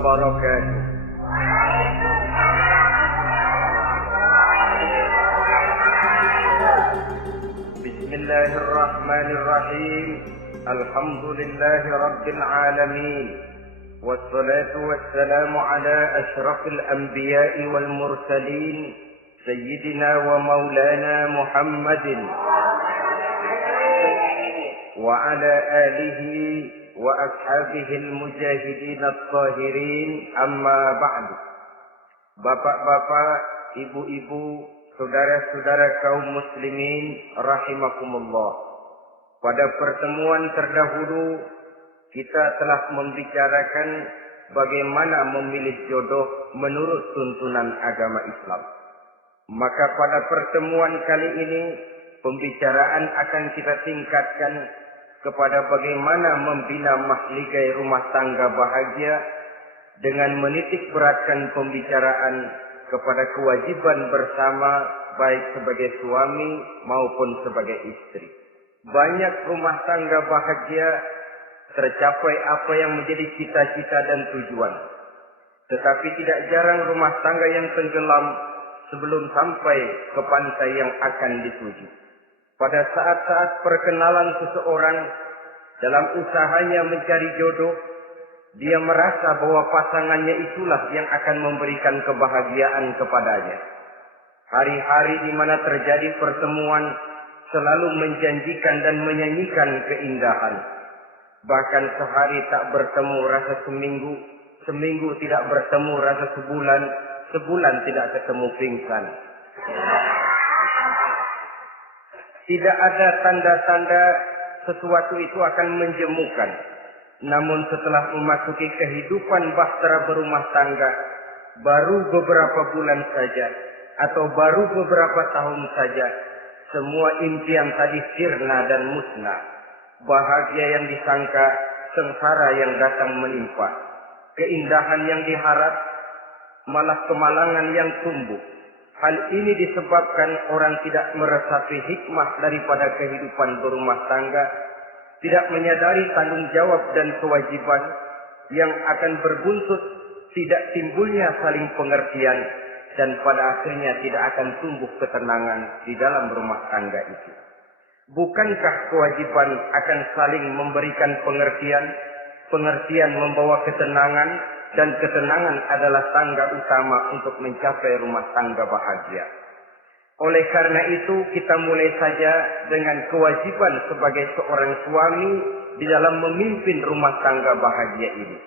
wabarakatuh. Bismillahirrahmanirrahim. Alhamdulillahi rabbil alamin. Wassalatu wassalamu ala asyrafil anbiya'i wal mursalin sayyidina wa maulana Muhammadin wa ala alihi wa ashabihil mujahidin at-tahirin, amma ba'du. Bapak-bapak, ibu-ibu, saudara-saudara kaum muslimin rahimakumullah. Pada pertemuan terdahulu kita telah membicarakan bagaimana memilih jodoh menurut tuntunan agama Islam. Maka pada pertemuan kali ini pembicaraan akan kita tingkatkan kepada bagaimana membina mahligai rumah tangga bahagia dengan menitik beratkan pembicaraan kepada kewajiban bersama baik sebagai suami maupun sebagai istri. Banyak rumah tangga bahagia tercapai apa yang menjadi cita-cita dan tujuan. Tetapi tidak jarang rumah tangga yang tenggelam sebelum sampai ke pantai yang akan dituju. Pada saat-saat perkenalan seseorang dalam usahanya mencari jodoh, dia merasa bahwa pasangannya itulah yang akan memberikan kebahagiaan kepadanya. Hari-hari di mana terjadi pertemuan selalu menjanjikan dan menyanyikan keindahan. Bahkan sehari tak bertemu rasa seminggu, seminggu tidak bertemu rasa sebulan, sebulan tidak ketemu pingsan. Tidak ada tanda-tanda sesuatu itu akan menjemukan. Namun setelah memasuki kehidupan bahtera berumah tangga, baru beberapa bulan saja atau baru beberapa tahun saja, semua impian tadi sirna dan musnah. Bahagia yang disangka, sengsara yang datang menimpa. Keindahan yang diharap, malah kemalangan yang tumbuh. Hal ini disebabkan orang tidak meresapi hikmah daripada kehidupan berumah tangga, tidak menyadari tanggung jawab dan kewajiban yang akan berbuntut tidak timbulnya saling pengertian, dan pada akhirnya tidak akan tumbuh ketenangan di dalam rumah tangga itu. Bukankah kewajiban akan saling memberikan pengertian, pengertian membawa ketenangan, dan ketenangan adalah tangga utama untuk mencapai rumah tangga bahagia. Oleh karena itu kita mulai saja dengan kewajiban sebagai seorang suami di dalam memimpin rumah tangga bahagia ini.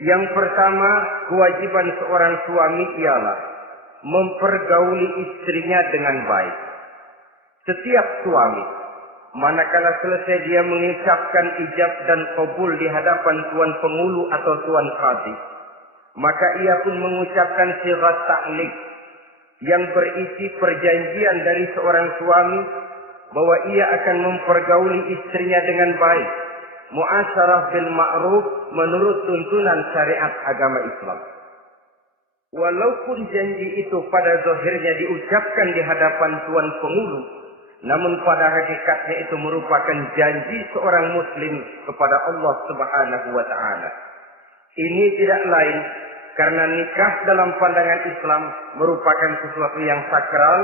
Yang pertama, kewajiban seorang suami ialah mempergauli istrinya dengan baik. Setiap suami, manakala selesai dia mengucapkan ijab dan qabul di hadapan tuan pengulu atau tuan qadhi, maka ia pun mengucapkan sighat ta'liq yang berisi perjanjian dari seorang suami bahwa ia akan mempergauli istrinya dengan baik, muasyarah bil ma'ruf menurut tuntunan syariat agama Islam. Walaupun janji itu pada zahirnya diucapkan di hadapan tuan pengulu, namun pada hakikatnya itu merupakan janji seorang muslim kepada Allah Subhanahu wa taala. Ini tidak lain karena nikah dalam pandangan Islam merupakan sesuatu yang sakral,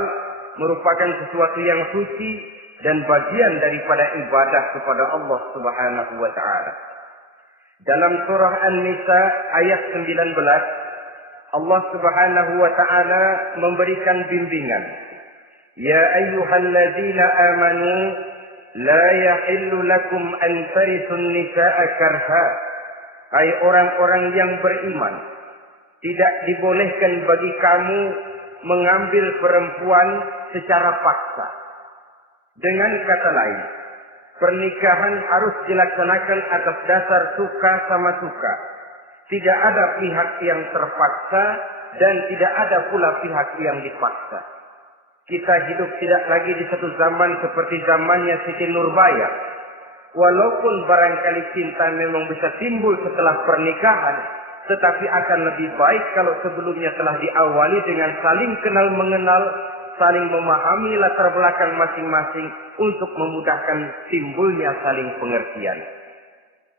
merupakan sesuatu yang suci dan bagian daripada ibadah kepada Allah Subhanahu wa taala. Dalam surah An-Nisa ayat 19, Allah Subhanahu wa taala memberikan bimbingan. Ya ayyuhalladzina amanu la yahillu lakum an tarisun nisaa karha. Hai orang-orang yang beriman, tidak dibolehkan bagi kamu mengambil perempuan secara paksa. Dengan kata lain, pernikahan harus dilaksanakan atas dasar suka sama suka. Tidak ada pihak yang terpaksa dan tidak ada pula pihak yang dipaksa. Kita hidup tidak lagi di satu zaman seperti zamannya Siti Nurbaya. Walaupun barangkali cinta memang bisa timbul setelah pernikahan, tetapi akan lebih baik kalau sebelumnya telah diawali dengan saling kenal mengenal, saling memahami latar belakang masing-masing untuk memudahkan timbulnya saling pengertian.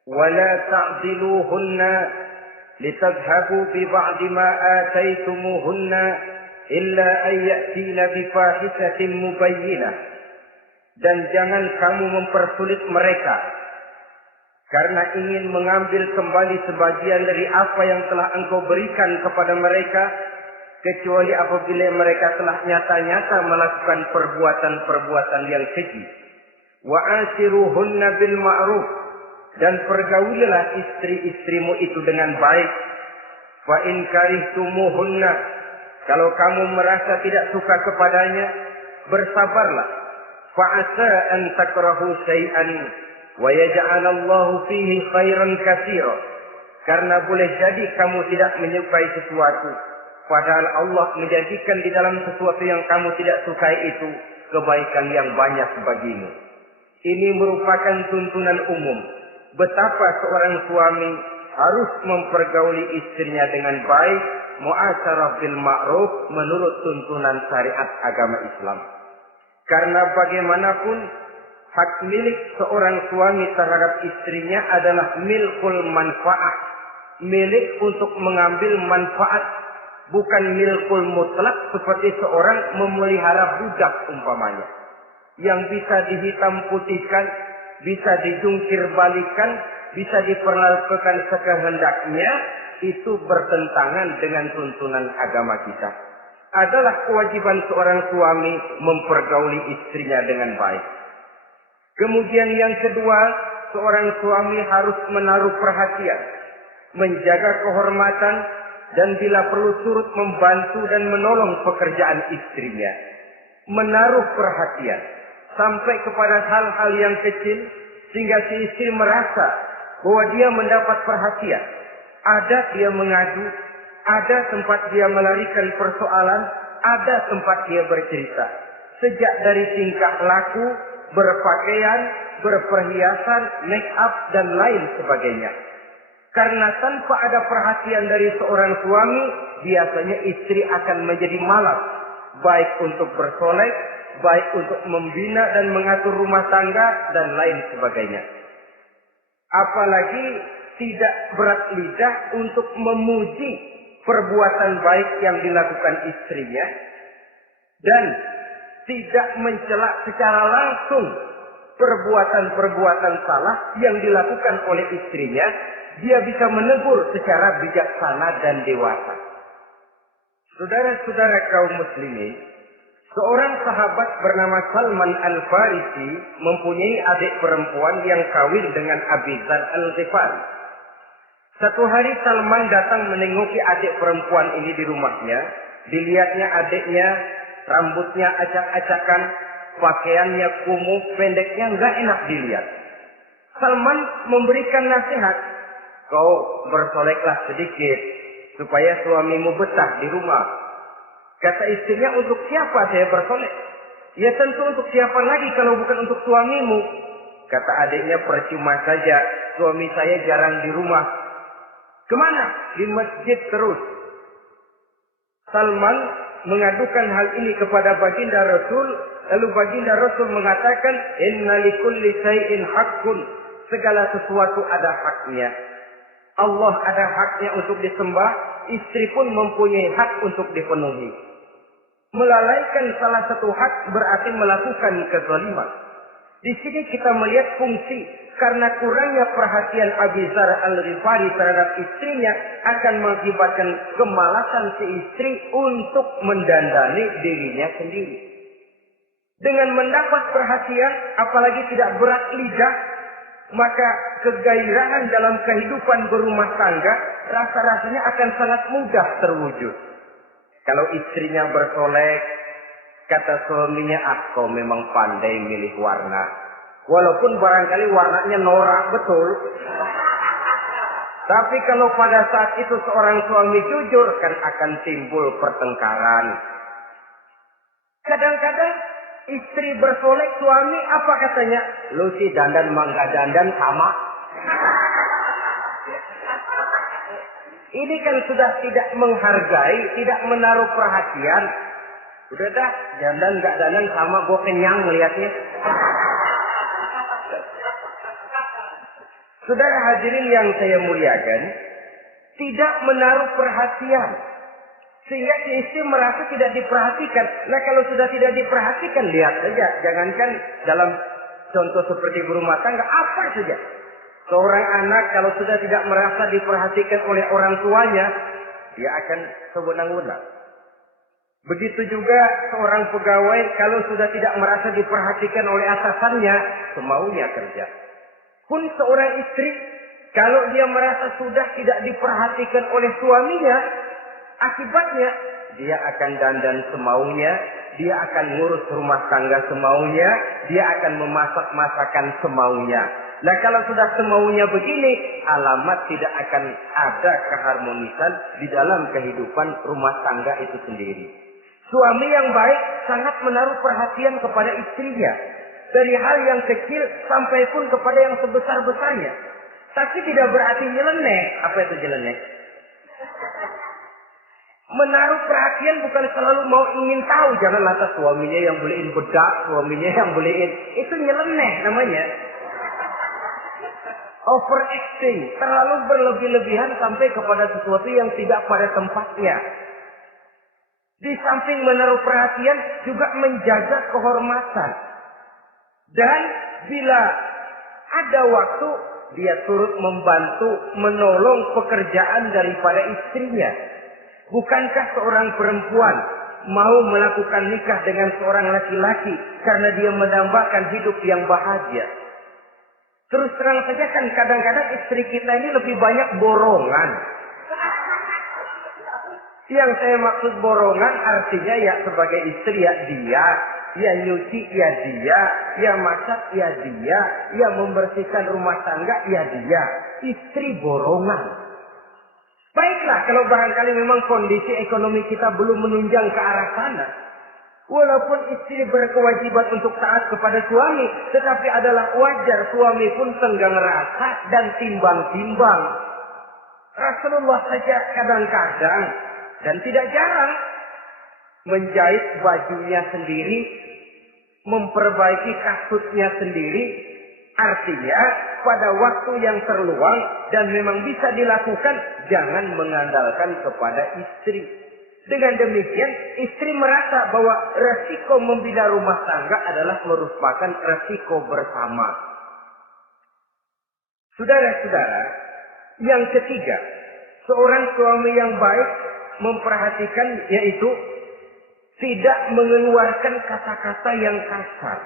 Wala ta'diluhunna litadhhabu bi ba'di ma ataitumuhunna illa an ya'tina bi fahishatin mubayyinah. Dan jangan kamu mempersulit mereka karena ingin mengambil kembali sebagian dari apa yang telah engkau berikan kepada mereka, kecuali apabila mereka telah nyata-nyata melakukan perbuatan-perbuatan yang keji. Wa ashiruhunna bil ma'ruf, dan pergaulilah istri-istrimu itu dengan baik. Fa in karihtumuhunna, kalau kamu merasa tidak suka kepadanya, bersabarlah. Fa asa an takrahu syai'an wa yaj'alallahu fihi khairan katsira, karena boleh jadi kamu tidak menyukai sesuatu, padahal Allah menjadikan di dalam sesuatu yang kamu tidak sukai itu kebaikan yang banyak bagimu. Ini merupakan tuntunan umum betapa seorang suami harus mempergauli istrinya dengan baik, mu'asyarah bil ma'ruf, menurut tuntunan syariat agama Islam. Karena bagaimanapun hak milik seorang suami terhadap istrinya adalah milkul manfaat, milik untuk mengambil manfaat, bukan milkul mutlak seperti seorang memelihara budak umpamanya, yang bisa dihitam putihkan, bisa dijungkir balikan, bisa diperlakukan sekehendaknya. Itu bertentangan dengan tuntunan agama kita. Adalah kewajiban seorang suami mempergauli istrinya dengan baik. Kemudian yang kedua, seorang suami harus menaruh perhatian, menjaga kehormatan, dan bila perlu turut membantu dan menolong pekerjaan istrinya. Menaruh perhatian sampai kepada hal-hal yang kecil, sehingga si istri merasa bahwa dia mendapat perhatian. Ada dia mengadu, ada tempat dia melarikan persoalan, ada tempat dia bercerita. Sejak dari tingkah laku, berpakaian, berperhiasan, make up, dan lain sebagainya. Karena tanpa ada perhatian dari seorang suami, biasanya istri akan menjadi malas, baik untuk bersolek, baik untuk membina dan mengatur rumah tangga, dan lain sebagainya. Apalagi tidak berat lidah untuk memuji perbuatan baik yang dilakukan istrinya, dan tidak mencela secara langsung perbuatan-perbuatan salah yang dilakukan oleh istrinya. Dia bisa menegur secara bijaksana dan dewasa. Saudara-saudara kaum muslimin, seorang sahabat bernama Salman Al-Farisi mempunyai adik perempuan yang kawin dengan Abi Dzar Al-Ghifari. Satu hari Salman datang menengoki adik perempuan ini di rumahnya. Dilihatnya adiknya, rambutnya acak-acakan, pakaiannya kumuh, pendeknya nggak enak dilihat. Salman memberikan nasihat, kau bersoleklah sedikit supaya suamimu betah di rumah. Kata istrinya, untuk siapa saya bersolek? Ya tentu untuk siapa lagi kalau bukan untuk suamimu. Kata adiknya, percuma saja, suami saya jarang di rumah. Kemana? Di masjid terus. Salman mengadukan hal ini kepada baginda Rasul. Lalu baginda Rasul mengatakan, inna likulli syai'in haqqun. Segala sesuatu ada haknya. Allah ada haknya untuk disembah. Istri pun mempunyai hak untuk dipenuhi. Melalaikan salah satu hak berarti melakukan kezaliman. Di sini kita melihat fungsi. Karena kurangnya perhatian Abi Dzar Al-Ghifari terhadap istrinya akan mengakibatkan kemalasan si istri untuk mendandani dirinya sendiri. Dengan mendapat perhatian, apalagi tidak berat lidah, maka kegairahan dalam kehidupan berumah tangga rasa-rasanya akan sangat mudah terwujud. Kalau istrinya bersolek, kata suaminya, kau memang pandai milih warna. Walaupun barangkali warnanya norak betul. Tapi kalau pada saat itu seorang suami jujur, kan akan timbul pertengkaran. Kadang-kadang istri bersolek, suami apa katanya? Lu sih dandan mangga dandan sama. Ini kan sudah tidak menghargai, tidak menaruh perhatian. Udah dah, dandan nggak dandan sama, gue kenyang melihatnya. Saudara hadirin yang saya muliakan, tidak menaruh perhatian. Sehingga si istri merasa tidak diperhatikan. Nah kalau sudah tidak diperhatikan, lihat saja. Jangankan dalam contoh seperti berumah tangga, apa saja. Seorang anak kalau sudah tidak merasa diperhatikan oleh orang tuanya, dia akan sewenang-wenang. Begitu juga seorang pegawai kalau sudah tidak merasa diperhatikan oleh atasannya, semaunya kerja. Pun seorang istri, kalau dia merasa sudah tidak diperhatikan oleh suaminya, akibatnya dia akan dandan semaunya, dia akan ngurus rumah tangga semaunya, dia akan memasak masakan semaunya. Nah kalau sudah semaunya begini, alamat tidak akan ada keharmonisan di dalam kehidupan rumah tangga itu sendiri. Suami yang baik sangat menaruh perhatian kepada istrinya. Dari hal yang kecil sampai pun kepada yang sebesar-besarnya. Tapi tidak berarti nyeleneh. Apa itu nyeleneh? Menaruh perhatian bukan selalu mau ingin tahu. Jangan lantas suaminya yang beliin bedak, suaminya yang beliin. Itu nyeleneh namanya. Overacting. Terlalu berlebih-lebihan sampai kepada sesuatu yang tidak pada tempatnya. Di samping menaruh perhatian juga menjaga kehormatan. Dan bila ada waktu, dia turut membantu, menolong pekerjaan daripada istrinya. Bukankah seorang perempuan mau melakukan nikah dengan seorang laki-laki karena dia mendambakan hidup yang bahagia? Terus terang saja kan kadang-kadang istri kita ini lebih banyak borongan. Yang saya maksud borongan artinya ya sebagai istri ya dia, ya nyuci ya dia, ya masak ya dia, ya membersihkan rumah tangga ya dia. Istri borongan. Baiklah kalau barangkali memang kondisi ekonomi kita belum menunjang ke arah sana. Walaupun istri berkewajiban untuk taat kepada suami, tetapi adalah wajar suami pun tenggang rasa dan timbang-timbang. Rasulullah saja kadang-kadang dan tidak jarang menjahit bajunya sendiri, memperbaiki kasutnya sendiri. Artinya pada waktu yang terluang dan memang bisa dilakukan, jangan mengandalkan kepada istri. Dengan demikian istri merasa bahwa resiko membina rumah tangga adalah merupakan resiko bersama. Saudara-saudara, yang ketiga, seorang suami yang baik memperhatikan yaitu tidak mengeluarkan kata-kata yang kasar.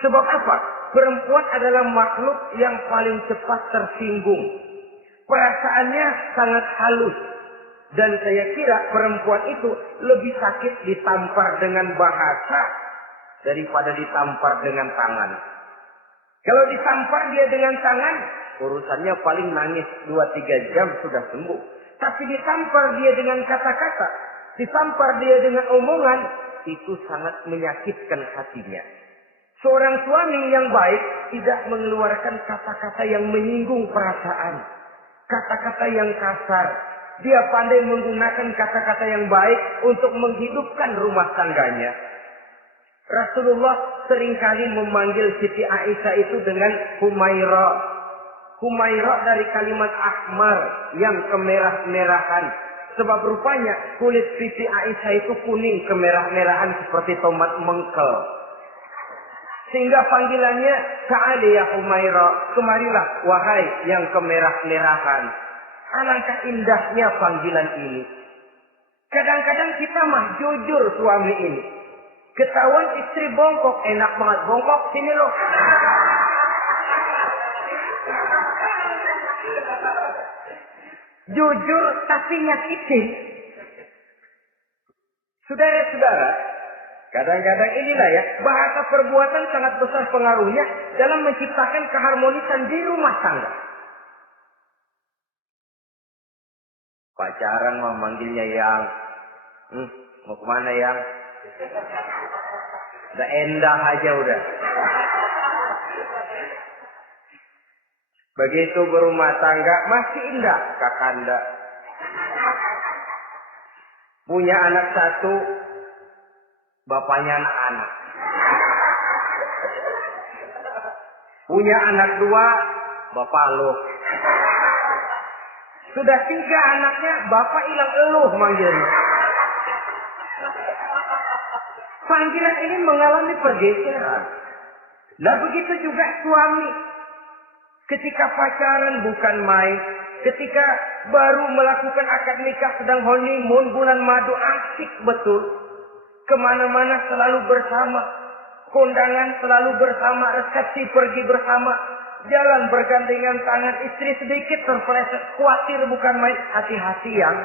Sebab apa? Perempuan adalah makhluk yang paling cepat tersinggung. Perasaannya sangat halus. Dan saya kira perempuan itu lebih sakit ditampar dengan bahasa daripada ditampar dengan tangan. Kalau ditampar dia dengan tangan, urusannya paling nangis 2-3 jam sudah sembuh. Tapi ditampar dia dengan kata-kata, ditampar dia dengan omongan, itu sangat menyakitkan hatinya. Seorang suami yang baik tidak mengeluarkan kata-kata yang menyinggung perasaan, kata-kata yang kasar. Dia pandai menggunakan kata-kata yang baik untuk menghidupkan rumah tangganya. Rasulullah seringkali memanggil Siti Aisyah itu dengan Humaira. Humaira dari kalimat ahmar yang kemerah-merahan. Sebab rupanya kulit Siti Aisyah itu kuning kemerah-merahan seperti tomat mengkel. Sehingga panggilannya Ta'ali ya Humaira, kemarilah wahai yang kemerah-merahan. Alangkah indahnya panggilan ini. Kadang-kadang kita mah jujur suami ini. Ketahuan istri bongkok, enak banget bongkok, sini loh. Jujur tapi nyakitin. Saudara-saudara, kadang-kadang inilah ya, bahasa perbuatan sangat besar pengaruhnya dalam menciptakan keharmonisan di rumah tangga. Pacaran mah manggilnya yang, mau kemana yang? Udah endah aja udah. Begitu berumah tangga masih indah kakanda. Punya anak satu, bapaknya anak-anak. Punya anak 2, bapak lo. Sudah 3 anaknya, bapak hilang eluh manggilnya. Panggilan ini mengalami pergeseran. Nah begitu juga suami. Ketika pacaran bukan main. Ketika baru melakukan akad nikah sedang honeymoon bulan madu, asik betul. Kemana-mana selalu bersama. Kondangan selalu bersama. Resepsi pergi bersama. Jalan bergandengan tangan. Istri sedikit terpeleset. Khawatir bukan main. Hati-hati yang.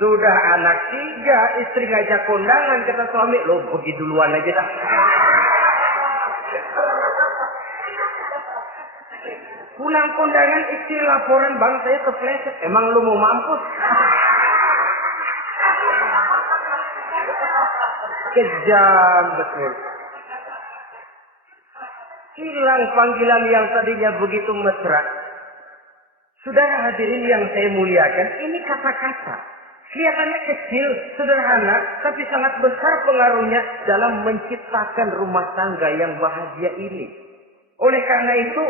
Sudah anak 3, istri ngajak kondangan, kata suami, lo pergi duluan aja dah. Pulang kondangan, istri laporan, bang saya terpeleset. Emang lo mau mampus? Kejam betul. Hilang panggilan yang tadinya begitu mesra. Saudara hadirin yang saya muliakan, ini kata-kata. Kelihatannya kecil, sederhana, tapi sangat besar pengaruhnya dalam menciptakan rumah tangga yang bahagia ini. Oleh karena itu,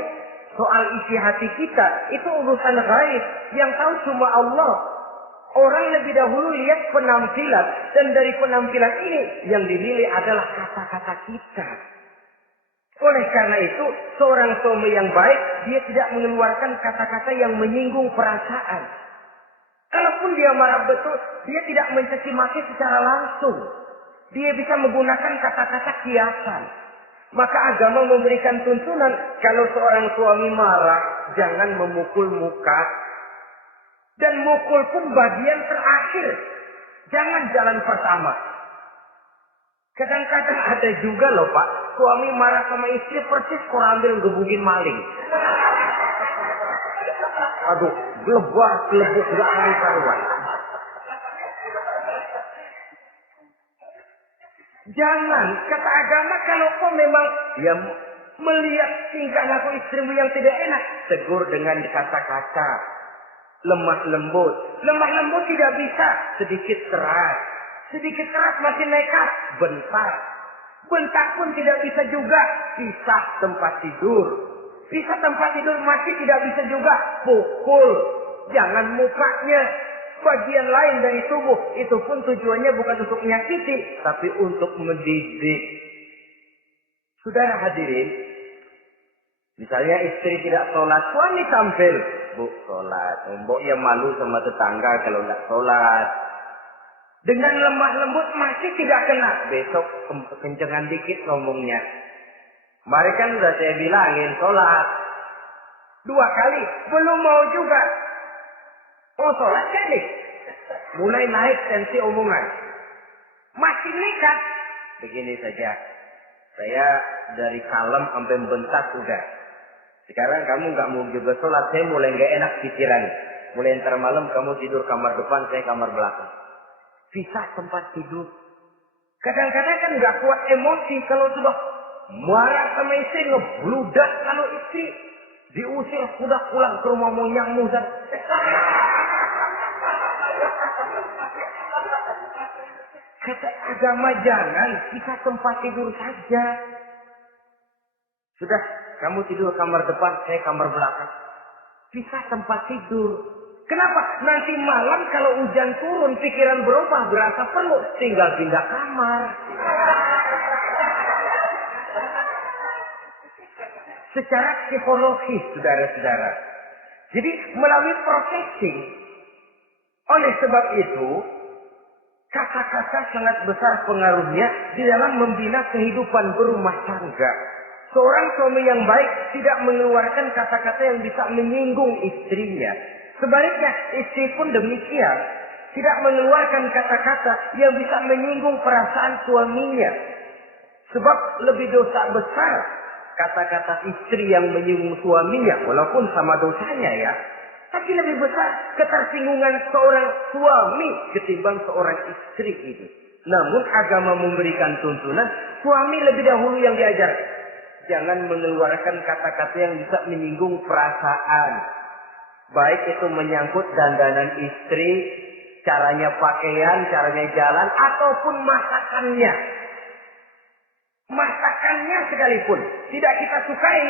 soal isi hati kita, itu urusan gaib yang tahu cuma Allah. Orang lebih dahulu lihat penampilan, dan dari penampilan ini yang dinilai adalah kata-kata kita. Oleh karena itu, seorang suami yang baik, dia tidak mengeluarkan kata-kata yang menyinggung perasaan. Kalaupun dia marah betul, dia tidak mencaci maki secara langsung. Dia bisa menggunakan kata-kata kiasan. Maka agama memberikan tuntunan, kalau seorang suami marah, jangan memukul muka. Dan mukul pun bagian terakhir. Jangan jalan pertama. Kadang-kadang ada juga loh Pak, suami marah sama istri persis korambil gebugin maling. Aduh, gelebuk gak karuan. Jangan, kata agama, kalau kau memang ya melihat tingkah laku istrimu yang tidak enak, tegur dengan kata-kata lemah lembut. Lemah lembut tidak bisa, sedikit keras. Sedikit keras masih nekat, bentak. Bentak pun tidak bisa juga, pisah tempat tidur. Pisah tempat tidur masih tidak bisa juga, pukul. Jangan mukanya, bagian lain dari tubuh. Itu pun tujuannya bukan untuk menyakiti, tapi untuk mendidik. Saudara hadirin, misalnya istri tidak sholat, suami tampil. Bu, sholat. Mbok ya malu sama tetangga kalau nggak sholat. Dengan lemah lembut masih tidak kena. Besok kencengan dikit ngomongnya. Mari kan udah saya bilangin sholat. 2 kali, belum mau juga. Oh sholat kan nih. Mulai naik tensi omongan. Masih nekat. Begini saja. Saya dari kalem sampai bentak udah. Sekarang kamu nggak mau juga sholat, saya mulai nggak enak pikiran. Mulai ntar malam kamu tidur kamar depan, saya kamar belakang. Pisah tempat tidur. Kadang-kadang kan nggak kuat emosi kalau sudah marah sama istri, ngebludak kalau istri diusir sudah pulang ke rumah moyangmu. Kata agama jangan, pisah tempat tidur saja. Sudah, kamu tidur kamar depan, saya kamar belakang. Pisah tempat tidur. Kenapa? Nanti malam kalau hujan turun, pikiran berubah, berasa perlu, tinggal pindah kamar. Secara psikologis, saudara-saudara. Jadi, melalui processing. Oleh sebab itu, kata-kata sangat besar pengaruhnya di dalam membina kehidupan berumah tangga. Seorang suami yang baik tidak mengeluarkan kata-kata yang bisa menyinggung istrinya. Sebaliknya, istri pun demikian. Tidak mengeluarkan kata-kata yang bisa menyinggung perasaan suaminya. Sebab lebih dosa besar kata-kata istri yang menyinggung suaminya. Walaupun sama dosanya ya. Tapi lebih besar ketersinggungan seorang suami ketimbang seorang istri itu. Namun agama memberikan tuntunan, suami lebih dahulu yang diajar. Jangan mengeluarkan kata-kata yang bisa menyinggung perasaan. Baik itu menyangkut dandanan istri, caranya pakaian, caranya jalan, ataupun masakannya. Masakannya sekalipun tidak kita sukai,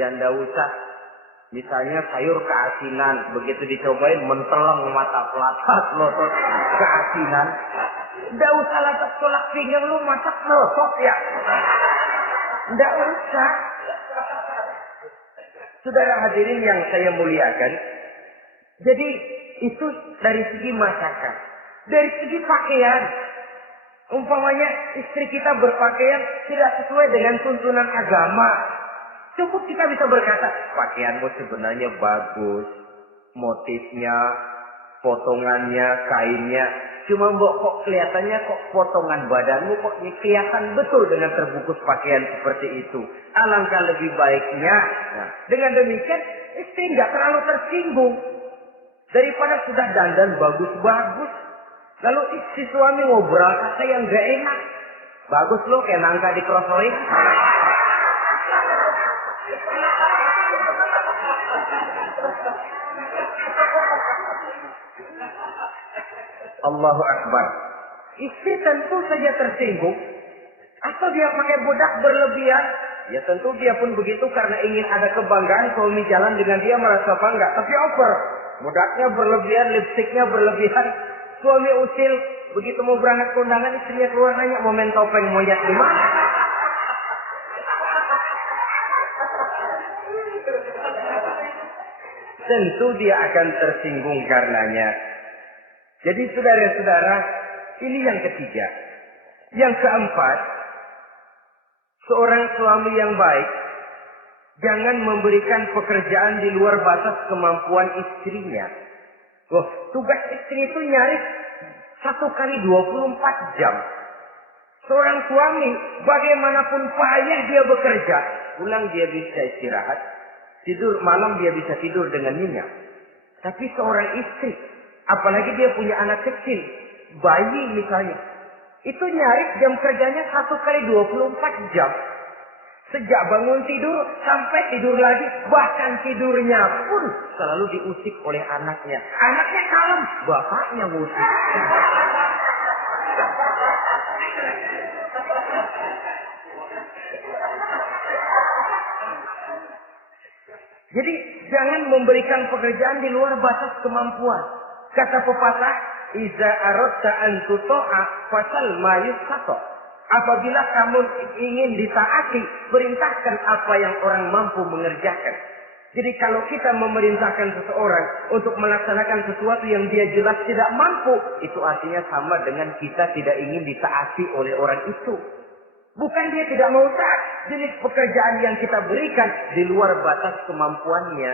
ya ndak usah. Misalnya sayur keasinan, begitu dicobain menteleng mata pelatat, lotot keasinan. Ndak usah lantas tolak pinggang, lu masak lotot ya. Ndak usah. Saudara hadirin yang saya muliakan, jadi itu dari segi masakan. Dari segi pakaian, umpamanya istri kita berpakaian tidak sesuai dengan tuntunan agama, cukup kita bisa berkata, pakaianmu sebenarnya bagus, motifnya, potongannya, kainnya, cuma mbok kok kelihatannya kok potongan badanmu kok kelihatan betul dengan terbungkus pakaian seperti itu. Alangkah lebih baiknya, nah, dengan demikian istri nggak terlalu tersinggung. Daripada sudah dandan bagus-bagus, lalu si suami ngobrol kata yang gak enak. Bagus loh kayak nangka dikerosoin. Allahu Akbar. Istri tentu saja tersinggung. Atau dia pakai bedak berlebihan. Ya tentu dia pun begitu karena ingin ada kebanggaan suami jalan dengan dia merasa bangga. Tapi over. Bedaknya berlebihan, lipstiknya berlebihan. Suami usil. Begitu mau berangkat kondangan istrinya keluar nanya mau main topeng monyet di mana? Tentu dia akan tersinggung karenanya. Jadi saudara-saudara, ini yang ketiga. Yang keempat, seorang suami yang baik jangan memberikan pekerjaan di luar batas kemampuan istrinya. Loh, tugas istri itu nyaris 1 kali 24 jam. Seorang suami, bagaimanapun payah dia bekerja, pulang dia bisa istirahat, tidur malam dia bisa tidur dengan nyenyak. Tapi seorang istri, apalagi dia punya anak kecil, bayi misalnya, itu nyaris jam kerjanya 1 kali 24 jam. Sejak bangun tidur sampai tidur lagi, bahkan tidurnya pun selalu diusik oleh anaknya. Anaknya kalem, bapaknya ngusik. Jadi jangan memberikan pekerjaan di luar batas kemampuan. Kata pepatah, "Iza aradta an tuta'a fasal ma yustata." Apabila kamu ingin ditaati, perintahkan apa yang orang mampu mengerjakan. Jadi kalau kita memerintahkan seseorang untuk melaksanakan sesuatu yang dia jelas tidak mampu, itu artinya sama dengan kita tidak ingin ditaati oleh orang itu. Bukan dia tidak mau taat, jenis pekerjaan yang kita berikan di luar batas kemampuannya.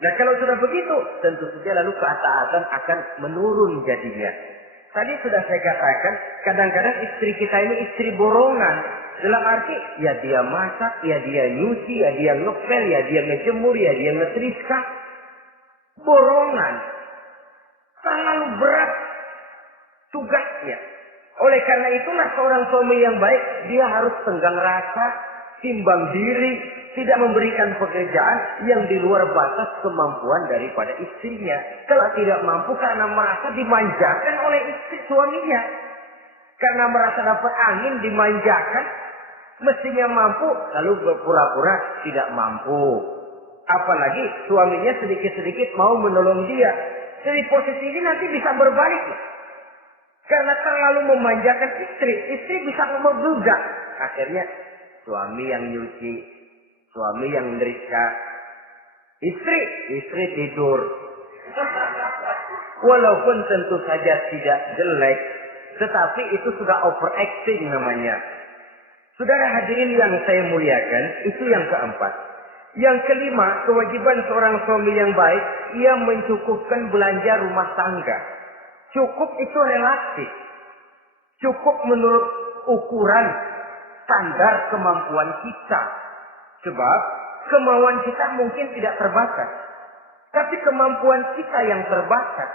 Nah kalau sudah begitu, tentu saja lalu ketaatan akan menurun jadinya. Tadi sudah saya katakan, kadang-kadang istri kita ini istri borongan. Dalam arti, ya dia masak, ya dia nyuci, ya dia ngepel, ya dia ngejemur, ya dia ngetriska. Borongan. Terlalu berat tugasnya. Oleh karena itulah seorang suami yang baik, dia harus tenggang rasa, timbang diri, tidak memberikan pekerjaan yang di luar batas kemampuan daripada istrinya. Kalau tidak mampu karena merasa dimanjakan oleh istri suaminya. Karena merasa dapat angin dimanjakan, mestinya mampu, lalu berpura-pura tidak mampu. Apalagi suaminya sedikit-sedikit mau menolong dia. Jadi posisi ini nanti bisa berbalik. Karena terlalu memanjakan istri bisa membludak. Akhirnya suami yang nyuci, suami yang neriska, istri tidur. Walaupun tentu saja tidak jelek, tetapi itu sudah overacting namanya. Saudara hadirin yang saya muliakan, itu yang keempat. Yang kelima, kewajiban seorang suami yang baik, ia mencukupkan belanja rumah tangga. Cukup itu relatif. Cukup menurut ukuran standar kemampuan kita. Sebab kemauan kita mungkin tidak terbatas. Tapi kemampuan kita yang terbatas.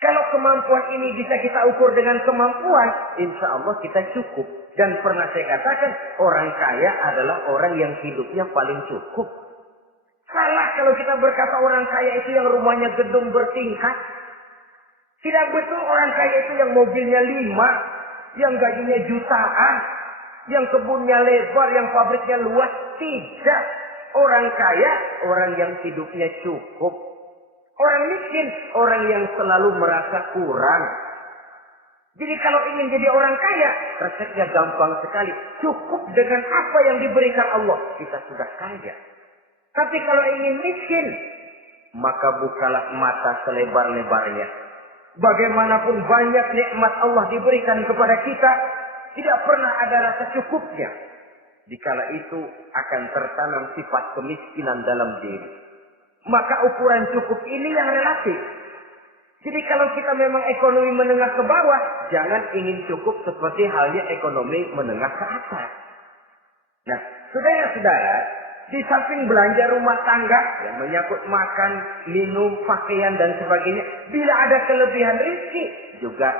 Kalau kemampuan ini bisa kita ukur dengan kemampuan, insya Allah kita cukup. Dan pernah saya katakan, orang kaya adalah orang yang hidupnya paling cukup. Salah kalau kita berkata orang kaya itu yang rumahnya gedung bertingkat. Tidak betul orang kaya itu yang mobilnya 5, yang gajinya jutaan. yang kebunnya lebar, yang pabriknya luas. Tidak. Orang kaya, orang yang hidupnya cukup. Orang miskin, orang yang selalu merasa kurang. Jadi kalau ingin jadi orang kaya, resepnya gampang sekali. Cukup dengan apa yang diberikan Allah, kita sudah kaya. Tapi kalau ingin miskin, maka bukalah mata selebar-lebarnya. Bagaimanapun banyak nikmat Allah diberikan kepada kita, tidak pernah ada rasa cukupnya. Dikala itu akan tertanam sifat kemiskinan dalam diri. Maka ukuran cukup ini yang relatif. Jadi kalau kita memang ekonomi menengah ke bawah, jangan ingin cukup seperti halnya ekonomi menengah ke atas. Nah, saudara-saudara, di samping belanja rumah tangga, yang menyangkut makan, minum, pakaian, dan sebagainya, bila ada kelebihan rezeki, juga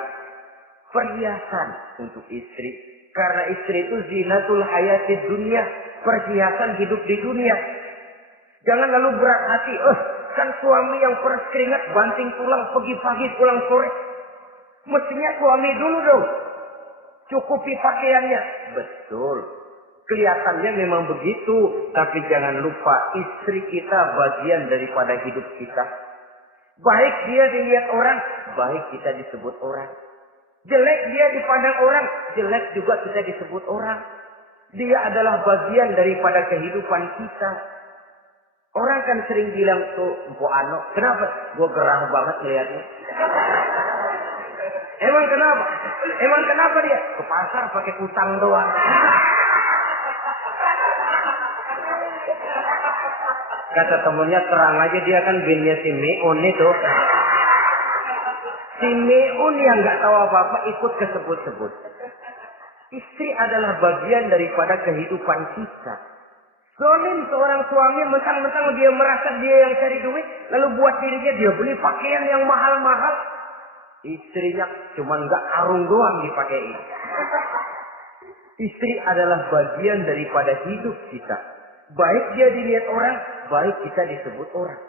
perhiasan untuk istri. Karena istri itu zinatul hayatid dunia, perhiasan hidup di dunia. Jangan lalu berat hati, kan suami yang peras keringat, banting tulang, pergi pagi, pulang sore. Mestinya suami dulu dong, cukupi pakaiannya. Betul. Kelihatannya memang begitu, tapi jangan lupa istri kita bagian daripada hidup kita. Baik dia dilihat orang, baik kita disebut orang. Jelek dia dipandang orang, jelek juga kita disebut orang. Dia adalah bagian daripada kehidupan kita. Orang kan sering bilang tuh, Mpok Ano, kenapa? Gue gerah banget melihatnya. Emang kenapa? Emang kenapa dia? Ke pasar pakai kutang doang. Kata temennya, terang aja dia kan binnya si Meun itu. Si Meun yang nggak tahu apa-apa ikut kesebut-sebut. Istri adalah bagian daripada kehidupan kita. Zolim seorang suami, mentang-mentang dia merasa dia yang cari duit, lalu buat dirinya dia beli pakaian yang mahal-mahal. Istrinya cuma nggak karung doang dipakai. Istri adalah bagian daripada hidup kita. Baik dia dilihat orang, baik kita disebut orang.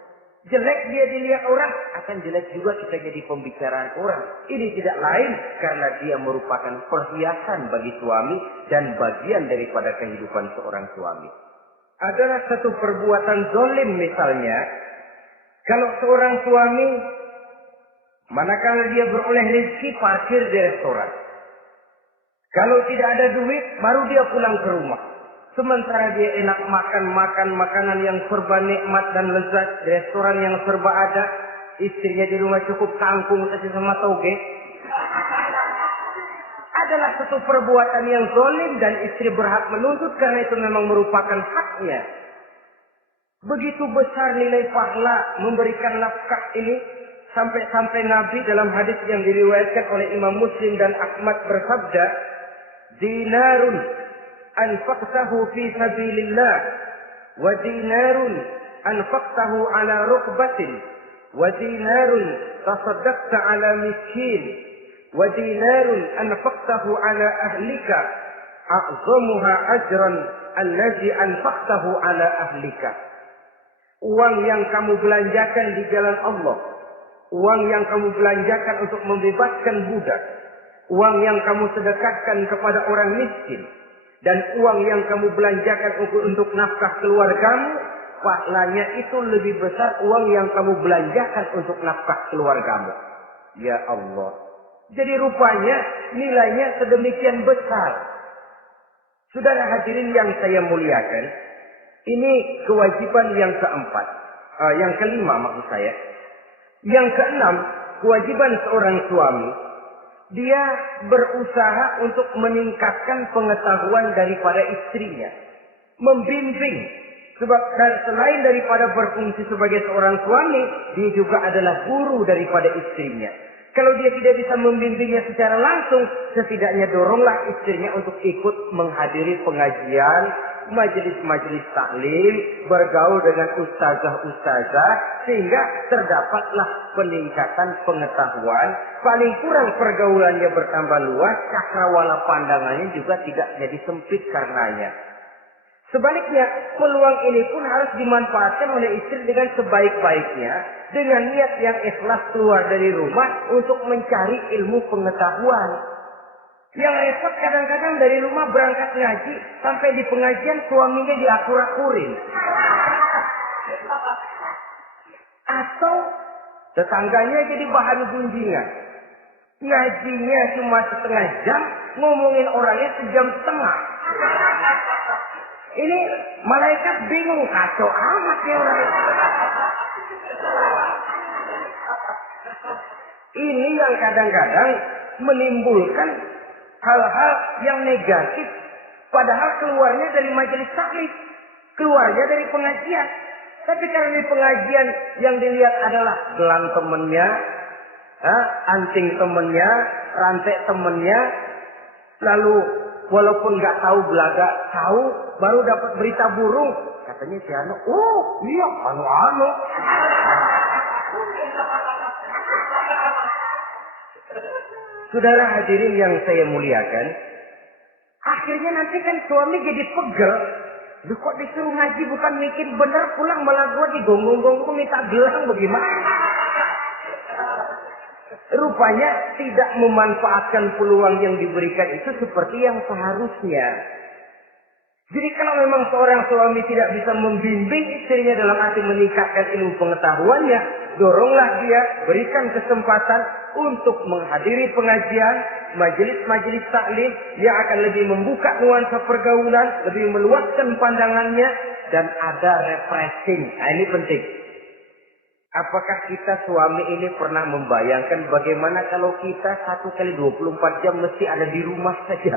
Jelek dia dilihat orang, akan jelek juga kita jadi pembicaraan orang. Ini tidak lain karena dia merupakan perhiasan bagi suami dan bagian daripada kehidupan seorang suami. Adalah satu perbuatan zalim misalnya, kalau seorang suami manakala dia beroleh rezeki parkir di restoran. Kalau tidak ada duit, baru dia pulang ke rumah. Sementara dia enak makan makanan yang serba nikmat dan lezat, restoran yang serba ada, istrinya di rumah cukup kangkung saja sama toge. Adalah satu perbuatan yang zalim dan istri berhak menuntut karena itu memang merupakan haknya. Begitu besar nilai pahala memberikan nafkah ini, sampai Nabi dalam hadis yang diriwayatkan oleh Imam Muslim dan Ahmad bersabda, dinarun anfaqtahu fi sabilillah wa dinarun anfaqtahu ala rukbatin wa dinarun tasaddaqta ala miskin wa dinarun anfaqtahu ala ahlika a'zamuha ajran allazi anfaqtahu ala ahlika. Uang yang kamu belanjakan di jalan Allah, uang yang kamu belanjakan untuk membebaskan budak, uang yang kamu sedekahkan kepada orang miskin, dan uang yang kamu belanjakan untuk nafkah keluargamu, pahalanya itu lebih besar uang yang kamu belanjakan untuk nafkah keluargamu. Ya Allah. Jadi rupanya nilainya sedemikian besar. Saudara hadirin yang saya muliakan, ini kewajiban yang keempat. Yang kelima maksud saya. Yang keenam, kewajiban seorang suami, dia berusaha untuk meningkatkan pengetahuan daripada istrinya. Membimbing. Sebab selain daripada berfungsi sebagai seorang suami, dia juga adalah guru daripada istrinya. Kalau dia tidak bisa membimbingnya secara langsung, setidaknya doronglah istrinya untuk ikut menghadiri pengajian, majelis-majelis taklim, bergaul dengan ustazah-ustazah, sehingga terdapatlah peningkatan pengetahuan. Paling kurang pergaulannya bertambah luas, cakrawala pandangannya juga tidak jadi sempit karenanya. Sebaliknya, peluang ini pun harus dimanfaatkan oleh istri dengan sebaik-baiknya, dengan niat yang ikhlas keluar dari rumah untuk mencari ilmu pengetahuan. Yang repot kadang-kadang dari rumah berangkat ngaji, sampai di pengajian suaminya diakur-akurin. Atau tetangganya jadi bahan gunjingan. Ngajinya cuma setengah jam, ngomongin orangnya sejam setengah. Ini malaikat bingung, kacau amat ya orang. Ini yang kadang-kadang menimbulkan hal-hal yang negatif. Padahal keluarnya dari majelis taklim, keluarnya dari pengajian. Tapi kalau di pengajian yang dilihat adalah gelang temennya, anting temennya, rantai temennya, lalu walaupun nggak tahu belaga, tahu baru dapat berita burung, katanya si Anu, oh iya anu. Saudara hadirin yang saya muliakan, akhirnya nanti kan suami jadi pegel. Duh, kok disuruh ngaji bukan mikir bener, pulang malah gua digonggong-gonggong minta gelang bagaimana? Rupanya tidak memanfaatkan peluang yang diberikan itu seperti yang seharusnya. Jadi kalau memang seorang suami tidak bisa membimbing istrinya dalam arti meningkatkan ilmu pengetahuannya, doronglah dia, berikan kesempatan untuk menghadiri pengajian, majelis-majelis taklim yang akan lebih membuka nuansa pergaulan, lebih meluaskan pandangannya, dan ada refreshing. Nah, ini penting. Apakah kita suami ini pernah membayangkan bagaimana kalau kita 1 kali 24 jam mesti ada di rumah saja?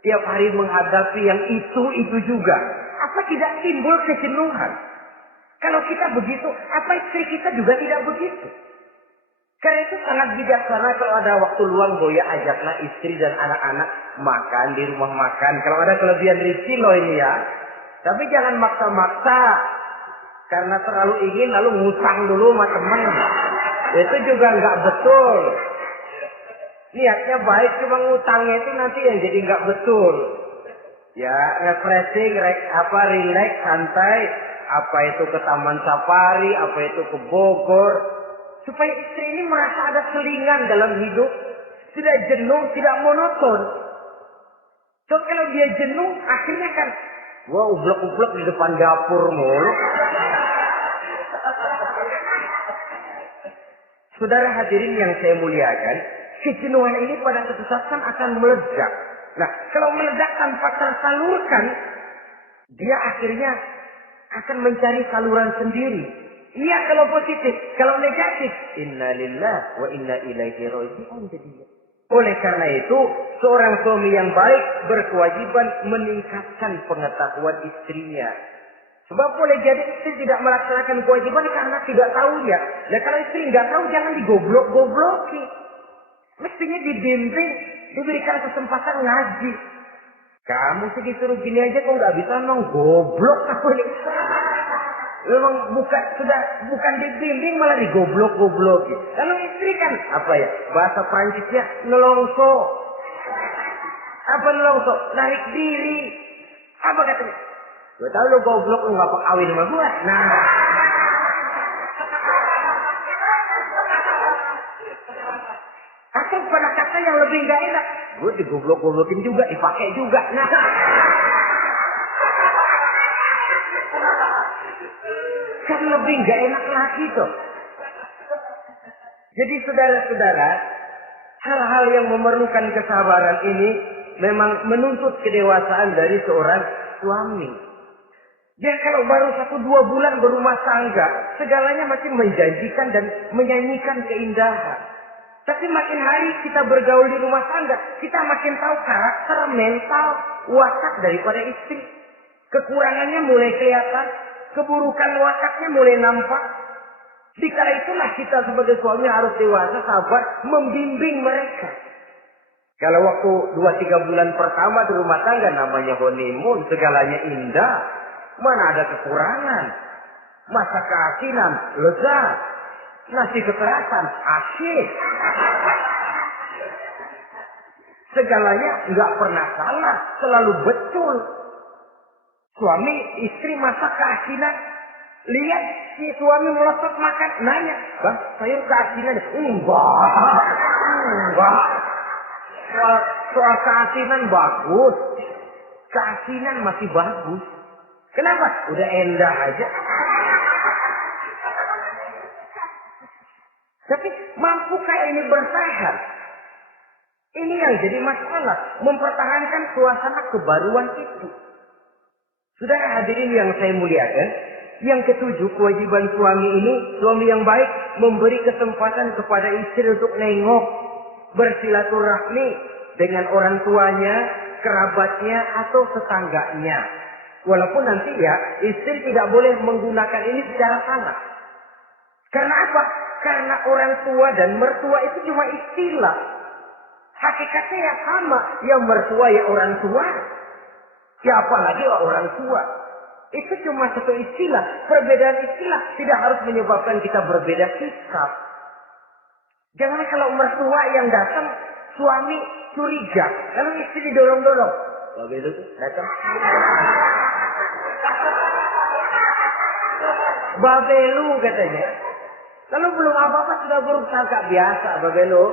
Tiap hari menghadapi yang itu juga. Apa tidak timbul kejenuhan? Kalau kita begitu, apa istri kita juga tidak begitu? Karena itu sangat bijaksana kalau ada waktu luang, Boya ajaklah istri dan anak-anak makan di rumah makan. Kalau ada kelebihan rezeki loh ini ya. Tapi jangan maksa-maksa. Karena terlalu ingin lalu ngutang dulu sama teman. Itu juga nggak betul. Niatnya baik, cuma ngutangnya itu nanti yang jadi nggak betul. Ya, refreshing, relax, santai. Apa itu ke Taman Safari, apa itu ke Bogor. Supaya istri ini merasa ada selingan dalam hidup. Tidak jenuh, tidak monoton. So kalau dia jenuh, akhirnya kan, wah ublek-ublek di depan dapur mulu. Saudara hadirin yang saya muliakan, kejenuhan ini pada suatu saat kan akan meledak. Nah, kalau meledak tanpa tersalurkan, dia akhirnya akan mencari saluran sendiri. Iya kalau positif, kalau negatif, inna lillahi wa inna ilaihi raji'un jadinya. Oleh karena itu, seorang suami yang baik berkewajiban meningkatkan pengetahuan istrinya. Sebab boleh jadi istri tidak melaksanakan kewajiban karena tidak tahunya. Nah kalau istri nggak tahu, jangan digoblok-gobloki. Mestinya dibimbing, diberikan kesempatan ngaji. Kamu sih disuruh gini aja kok nggak bisa, emang goblok aku ini. Memang bukan dibimbing malah digoblok-gobloki. Kalau istri kan apa ya? Bahasa Prancisnya nelongso. Apa nelongso? Narik diri. Apa katanya? Gue tahu lo goblok, lo nggak kawin sama gue. Nah. Atau pada kata yang lebih nggak enak, gue digoblok-goblokin juga, dipakai juga. Nah. Kan lebih nggak enak lagi tuh. Jadi saudara-saudara, hal-hal yang memerlukan kesabaran ini memang menuntut kedewasaan dari seorang suami. Dia kalau baru 1-2 bulan berumah tangga, segalanya masih menjanjikan dan menyanyikan keindahan. Tapi makin hari kita bergaul di rumah tangga, kita makin tahu karakter, mental, watak daripada istri. Kekurangannya mulai kelihatan, keburukan wataknya mulai nampak. Dikala itulah kita sebagai suami harus dewasa, sabar, membimbing mereka. Kalau waktu 2-3 bulan pertama di rumah tangga namanya honeymoon, segalanya indah. Mana ada kekurangan? Masa keasinan, lezat. Nasi kekerasan, asyik. Segalanya nggak pernah salah, selalu betul. Suami, istri masak keasinan. Lihat si suami melotot makan, nanya, bang, sayur keasinan? Enggak. Soal keasinan bagus. Keasinan masih bagus. Kenapa? Udah endah aja. Tapi mampukah ini bertahan? Ini yang jadi masalah. Mempertahankan suasana kebaruan itu. Saudara hadirin yang saya muliakan. Yang ketujuh, kewajiban suami ini, suami yang baik memberi kesempatan kepada istri untuk nengok, bersilaturahmi dengan orang tuanya, kerabatnya, atau tetangganya. Walaupun nanti ya, istri tidak boleh menggunakan ini secara salah. Karena apa? Karena orang tua dan mertua itu cuma istilah. Hakikatnya ya sama. Yang mertua ya orang tua. Ya apalagi orang tua. Itu cuma satu istilah. Perbedaan istilah tidak harus menyebabkan kita berbeda sikap. Jangan kalau mertua yang datang, suami curiga. Lalu istri didorong-dorong. Babe itu datang. Babelu katanya. Lalu belum apa-apa sudah berusaha biasa babelu.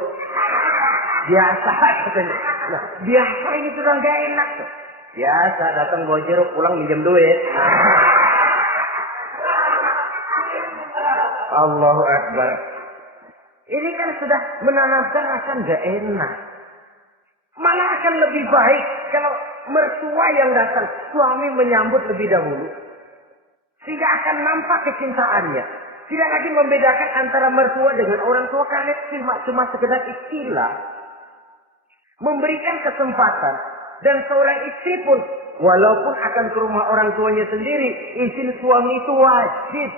Biasa katanya. Nah, biasa ini sudah gak enak tuh. Biasa datang bawa jeruk pulang minjem duit. Allahu Akbar. Ini kan sudah menanamkan rasa gak enak. Malah akan lebih baik kalau mertua yang datang, suami menyambut lebih dahulu. Tidak akan nampak kecintaannya. Tidak lagi membedakan antara mertua dengan orang tua karena cuma sekedar istilah. Memberikan kesempatan. Dan seorang istri pun, walaupun akan ke rumah orang tuanya sendiri, izin suami itu wajib.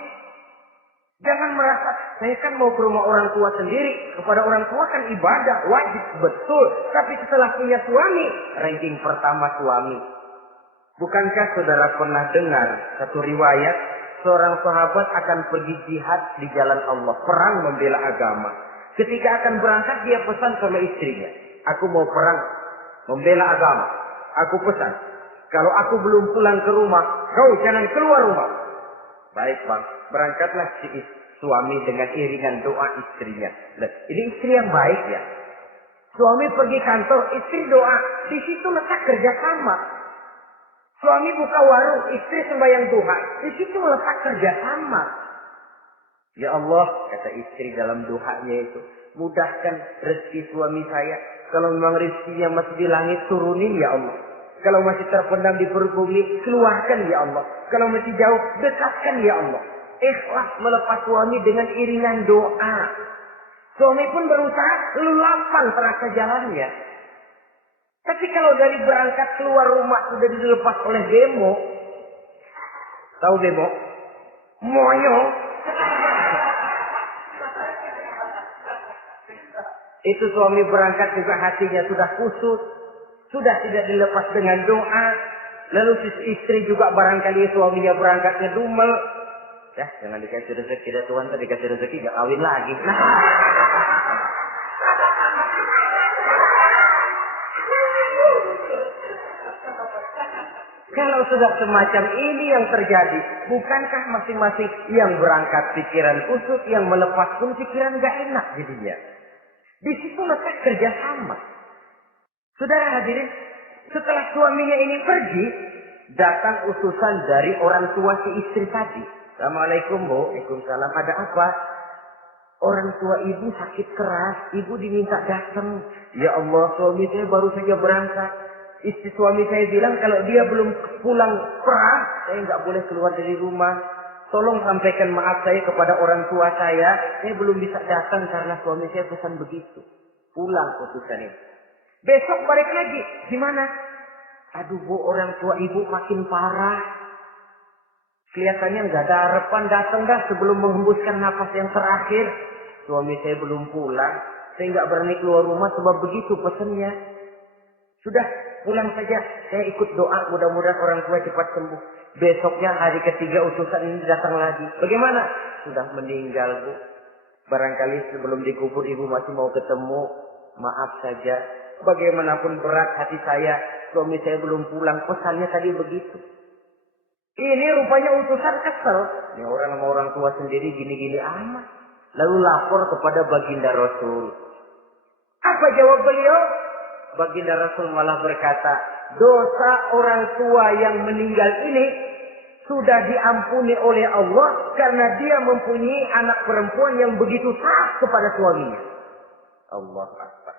Jangan merasa, saya kan mau ke rumah orang tua sendiri. Kepada orang tua kan ibadah, wajib, betul. Tapi setelah punya suami, ranking pertama suami. Bukankah saudara pernah dengar satu riwayat, seorang sahabat akan pergi jihad di jalan Allah, perang membela agama. Ketika akan berangkat, dia pesan sama istrinya, aku mau perang membela agama. Aku pesan, kalau aku belum pulang ke rumah, kau jangan keluar rumah. Baik bang, berangkatlah si suami dengan iringan doa istrinya. Nah, ini istri yang baik ya. Suami pergi kantor, istri doa. Di situ letak kerjasama. Suami buka warung, istri sembahyang duha. Di situ letak kerjasama. Ya Allah, kata istri dalam doanya itu, mudahkan rezeki suami saya. Kalau memang rezekinya masih di langit, turunin ya Allah. Kalau masih terpendam di perut bumi, keluarkan ya Allah. Kalau masih jauh, dekatkan ya Allah. Ikhlas melepas suami dengan iringan doa. Suami pun berusaha, lulapan terasa jalannya. Tapi kalau dari berangkat keluar rumah sudah dilepas oleh bemo. Tahu bemo? Moyo. Itu suami berangkat juga hatinya sudah kusut. Sudah tidak dilepas dengan doa. Lalu istri juga barangkali suaminya berangkatnya dumel. Ya, jangan dikasih rezeki dah Tuhan, tadi dikasih rezeki gak kawin lagi. Nah. Kalau sudah semacam ini yang terjadi, bukankah masing-masing yang berangkat pikiran kusut, yang melepas pun pikiran gak enak jadinya. Di situ letak kerjasama. Saudara hadirin, setelah suaminya ini pergi, datang utusan dari orang tua si istri tadi. Assalamualaikum Bu, waalaikumsalam. Ada apa? Orang tua ibu sakit keras, ibu diminta datang. Ya Allah, suami saya baru saja berangkat. Istri suami saya bilang kalau dia belum pulang perang, saya nggak boleh keluar dari rumah. Tolong sampaikan maaf saya kepada orang tua saya belum bisa datang karena suami saya pesan begitu. Pulang utusan ini. Besok balik lagi. Gimana? Aduh Bu, orang tua ibu makin parah. Kelihatannya nggak ada harapan, datang dah sebelum menghembuskan nafas yang terakhir. Suami saya belum pulang. Saya nggak berani keluar rumah sebab begitu pesannya. Sudah, pulang saja. Saya ikut doa, mudah-mudahan orang tua cepat sembuh. Besoknya hari ketiga utusan ini datang lagi. Bagaimana? Sudah meninggal Bu. Barangkali sebelum dikubur ibu masih mau ketemu. Maaf saja. Bagaimanapun berat hati saya, suami saya belum pulang. Pesannya tadi begitu. Ini rupanya utusan kesel. Ini orang sama orang tua sendiri gini-gini amat. Lalu lapor kepada baginda Rasul. Apa jawab beliau? baginda Rasul malah berkata, dosa orang tua yang meninggal ini sudah diampuni oleh Allah karena dia mempunyai anak perempuan yang begitu taat kepada suaminya. Allah Akbar.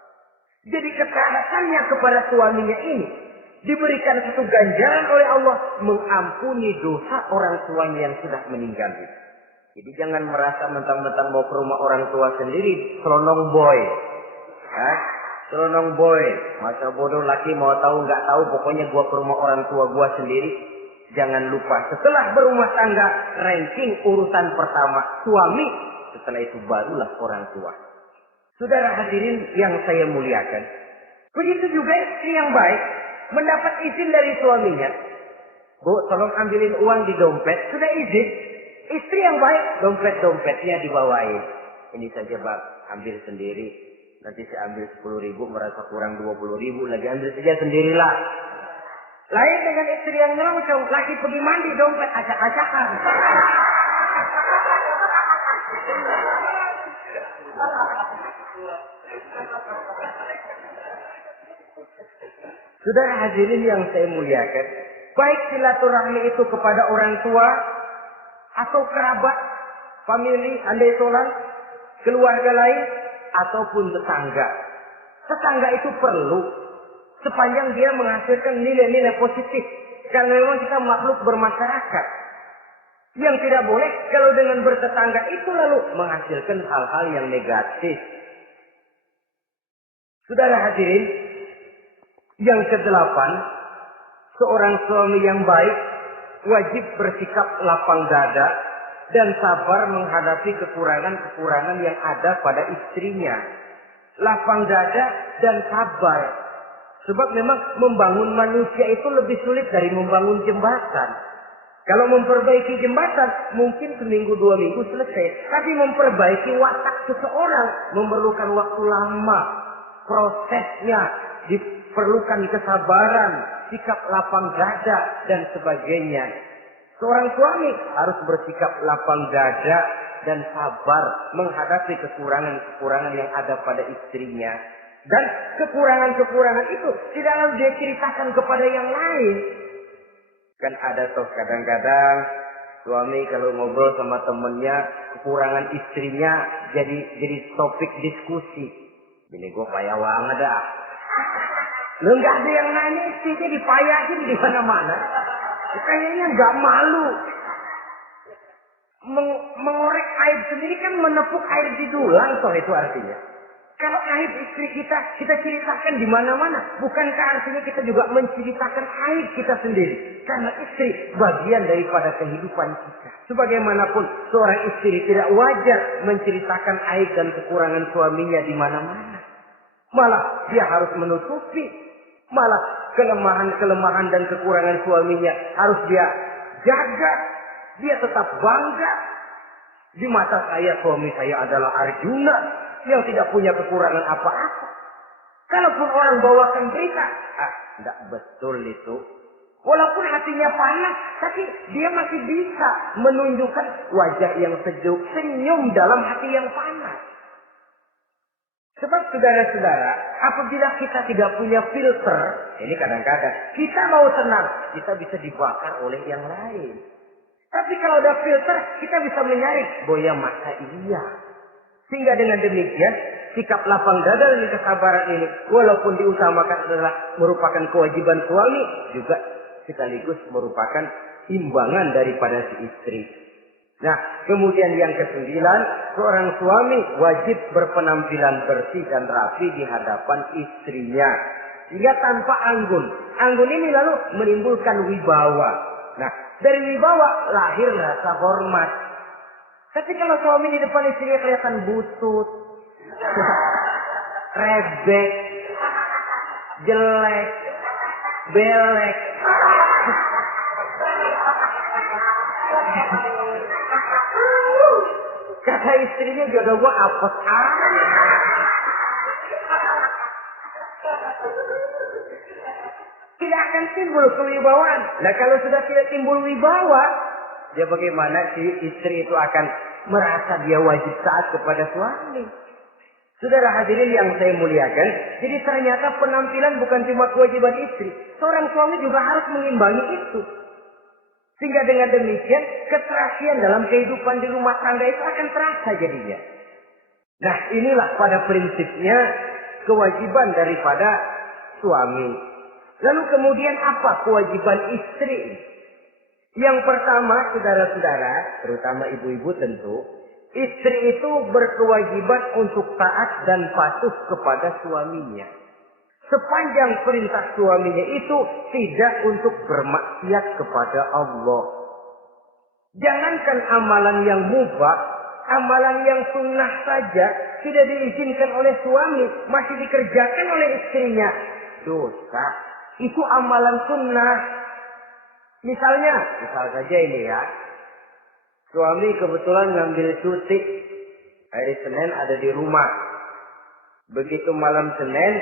Jadi ketaatannya kepada suaminya ini diberikan satu ganjaran oleh Allah mengampuni dosa orang tuanya yang sudah meninggal itu. Jadi jangan merasa mentang-mentang mau ke rumah orang tua sendiri selonong boy. Selonong boy. Masa bodoh laki mau tahu nggak tahu, pokoknya gua ke rumah orang tua gua sendiri. Jangan lupa setelah berumah tangga ranking urutan pertama suami, setelah itu barulah orang tua. Saudara hadirin yang saya muliakan, begitu juga istri yang baik mendapat izin dari suaminya. Bu, tolong ambilin uang di dompet. Sudah izin. Istri yang baik, dompetnya dibawain. Ini saja Bang, ambil sendiri. Nanti saya ambil 10.000, merasa kurang 20.000, lagi ambil saja sendirilah. Lain dengan istri yang nyelongcong, lagi pergi mandi, dompet acak-acakan. Saudara hadirin yang saya muliakan, baik silaturahmi itu kepada orang tua atau kerabat, famili, andai tolan, keluarga lain, ataupun tetangga. Tetangga itu perlu sepanjang dia menghasilkan nilai-nilai positif. Karena memang kita makhluk bermasyarakat. Yang tidak boleh kalau dengan bertetangga itu lalu menghasilkan hal-hal yang negatif. Saudara hadirin, yang kedelapan, seorang suami yang baik wajib bersikap lapang dada dan sabar menghadapi kekurangan-kekurangan yang ada pada istrinya. Lapang dada dan sabar. Sebab memang membangun manusia itu lebih sulit dari membangun jembatan. Kalau memperbaiki jembatan mungkin seminggu 2 minggu selesai. Tapi memperbaiki watak seseorang memerlukan waktu lama. Prosesnya diperlukan kesabaran, sikap lapang dada dan sebagainya. Seorang suami harus bersikap lapang dada dan sabar menghadapi kekurangan-kekurangan yang ada pada istrinya. Dan kekurangan-kekurangan itu tidak lalu dia ceritakan kepada yang lain. Kan ada toh kadang-kadang suami kalau ngobrol sama temennya, kekurangan istrinya jadi topik diskusi. Ini gue payah banget dah. Lu nggak ada yang nanya, istrinya dipayahin di mana-mana. Kayaknya nggak malu. Mengorek aib sendiri kan menepuk air di dulang, toh itu artinya. Kalau aib istri kita ceritakan di mana-mana, bukankah artinya kita juga menceritakan aib kita sendiri? Karena istri bagian daripada kehidupan kita. Sebagaimanapun seorang istri tidak wajar menceritakan aib dan kekurangan suaminya di mana-mana. Malah dia harus menutupi. Malah kelemahan-kelemahan dan kekurangan suaminya harus dia jaga. Dia tetap bangga. Di mata saya, suami saya adalah Arjuna yang tidak punya kekurangan apa-apa. Kalaupun orang bawakan berita, tidak betul itu. Walaupun hatinya panas, tapi dia masih bisa menunjukkan wajah yang sejuk, senyum dalam hati yang panas. Sebab saudara-saudara, apabila kita tidak punya filter, ini kadang-kadang kita mau senang, kita bisa dibakar oleh yang lain. Tapi kalau ada filter, kita bisa menyaring, boya masa iya. Sehingga dengan demikian, sikap lapang dada dan kesabaran ini, walaupun diutamakan adalah merupakan kewajiban suami, juga sekaligus merupakan imbangan daripada si istri. Nah, kemudian yang ke-9, seorang suami wajib berpenampilan bersih dan rapi di hadapan istrinya. Sehingga tanpa anggun. Anggun ini lalu menimbulkan wibawa. Nah, dari wibawa lahir rasa hormat. Tapi kalau suami di depan istrinya kelihatan butut, rebek, jelek, belek, kata istrinya jodoh gua apes tidak akan timbul kewibawaan. Nah kalau sudah tidak timbul wibawa, ya bagaimana si istri itu akan merasa dia wajib taat kepada suami. Saudara hadirin yang saya muliakan, jadi ternyata penampilan bukan cuma kewajiban istri. Seorang suami juga harus mengimbangi itu. Sehingga dengan demikian, keterasian dalam kehidupan di rumah tangga itu akan terasa jadinya. Nah, inilah pada prinsipnya kewajiban daripada suami. Lalu kemudian apa kewajiban istri? Yang pertama, saudara-saudara, terutama ibu-ibu tentu, istri itu berkewajiban untuk taat dan patuh kepada suaminya. Sepanjang perintah suaminya itu tidak untuk bermaksiat kepada Allah. Jangankan amalan yang mubah, amalan yang sunnah saja tidak diizinkan oleh suami, masih dikerjakan oleh istrinya. Dosa. Itu amalan sunnah. Misal saja ini ya. Suami kebetulan ngambil cuti. Hari Senin ada di rumah. Begitu malam Senin,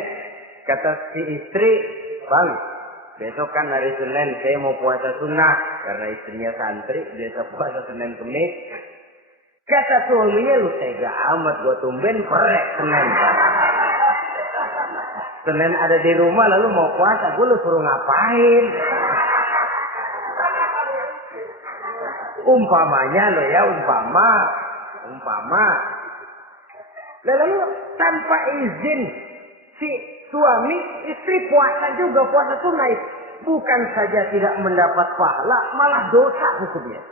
kata si istri, "Bang, besok kan hari Senin, saya mau puasa sunnah." Karena istrinya santri, biasa puasa Senin Kemis. Kata suaminya, "Lu tega amat, gua tumben perek Senin. Senin ada di rumah lalu mau puasa, gua lu suruh ngapain?" Umpamanya lo ya, umpama. Lalu tanpa izin si suami, istri puasa juga, puasa sunnah. Bukan saja tidak mendapat pahala, malah dosa hukumnya.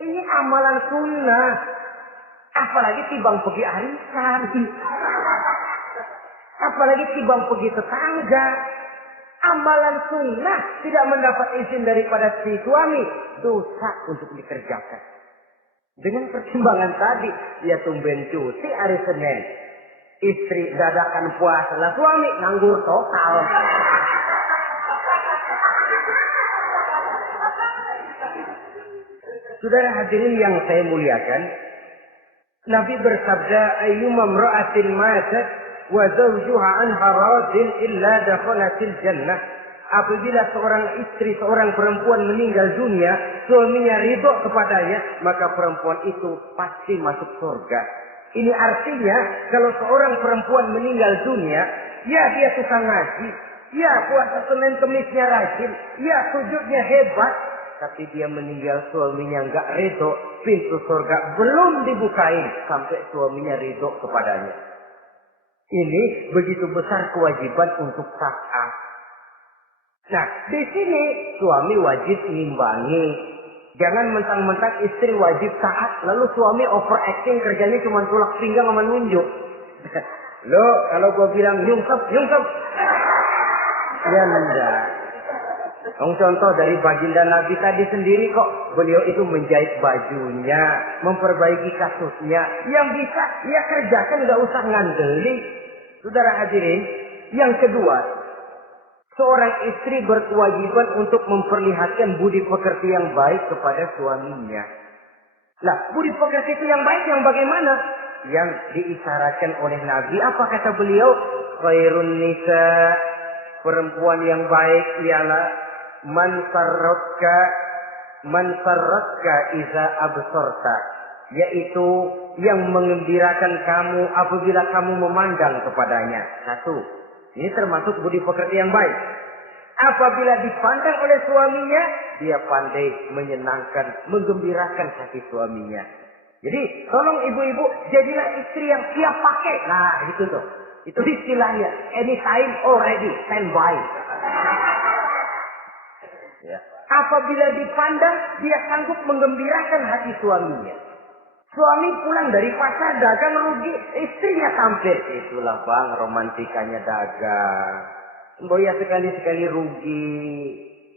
Ini amalan sunnah. Apalagi tibang pergi arisan. Apalagi tibang pergi tetangga. Amalan sunnah tidak mendapat izin daripada si suami, dosa untuk dikerjakan. Dengan pertimbangan tadi, ya tumben cuti hari Senin. Istri dadakan puasa, lah suami nganggur total. Saudara hadirin yang saya muliakan, Nabi bersabda, "Ayyuma imra'atin matat wa zawjuha anha radin illa dakhalatil jannah." Apabila seorang istri, seorang perempuan meninggal dunia, suaminya ridho kepadanya, maka perempuan itu pasti masuk surga. Ini artinya kalau seorang perempuan meninggal dunia, ya dia suka ngaji, ya puasa Senin Kemisnya rajin, ya sujudnya hebat, tapi dia meninggal suaminya enggak ridho, pintu surga belum dibukain sampai suaminya ridho kepadanya. Ini begitu besar kewajiban untuk taat. Nah, di sini suami wajib ngimbangi. Jangan mentang-mentang istri wajib taat, lalu suami overacting, kerjanya cuma tulak pinggang sama nunjuk. Lo, kalau gue bilang nyungsep. Ya enggak. Contoh dari baginda Nabi tadi sendiri kok. Beliau itu menjahit bajunya, memperbaiki kasusnya. Yang bisa, ya kerjakan, nggak usah ngandeli. Saudara hadirin, yang kedua, seorang istri berkewajiban untuk memperlihatkan budi pekerti yang baik kepada suaminya. Lah, budi pekerti itu yang baik yang bagaimana? Yang diisyaratkan oleh Nabi. Apa kata beliau? Khairun nisa, perempuan yang baik ialah man sarratka iza absorta, yaitu yang mengembirakan kamu apabila kamu memandang kepadanya. Satu. Ini termasuk budi pekerti yang baik. Apabila dipandang oleh suaminya, dia pandai menyenangkan, menggembirakan hati suaminya. Jadi, tolong ibu-ibu, jadilah istri yang siap pakai. Nah, itu tuh. Itu istilahnya. Anytime already, standby. Ya. Apabila dipandang, dia sanggup menggembirakan hati suaminya. Suami pulang dari pasar dagang rugi, istrinya tampil. Itulah bang, romantikanya dagang. Mbak ya sekali-sekali rugi.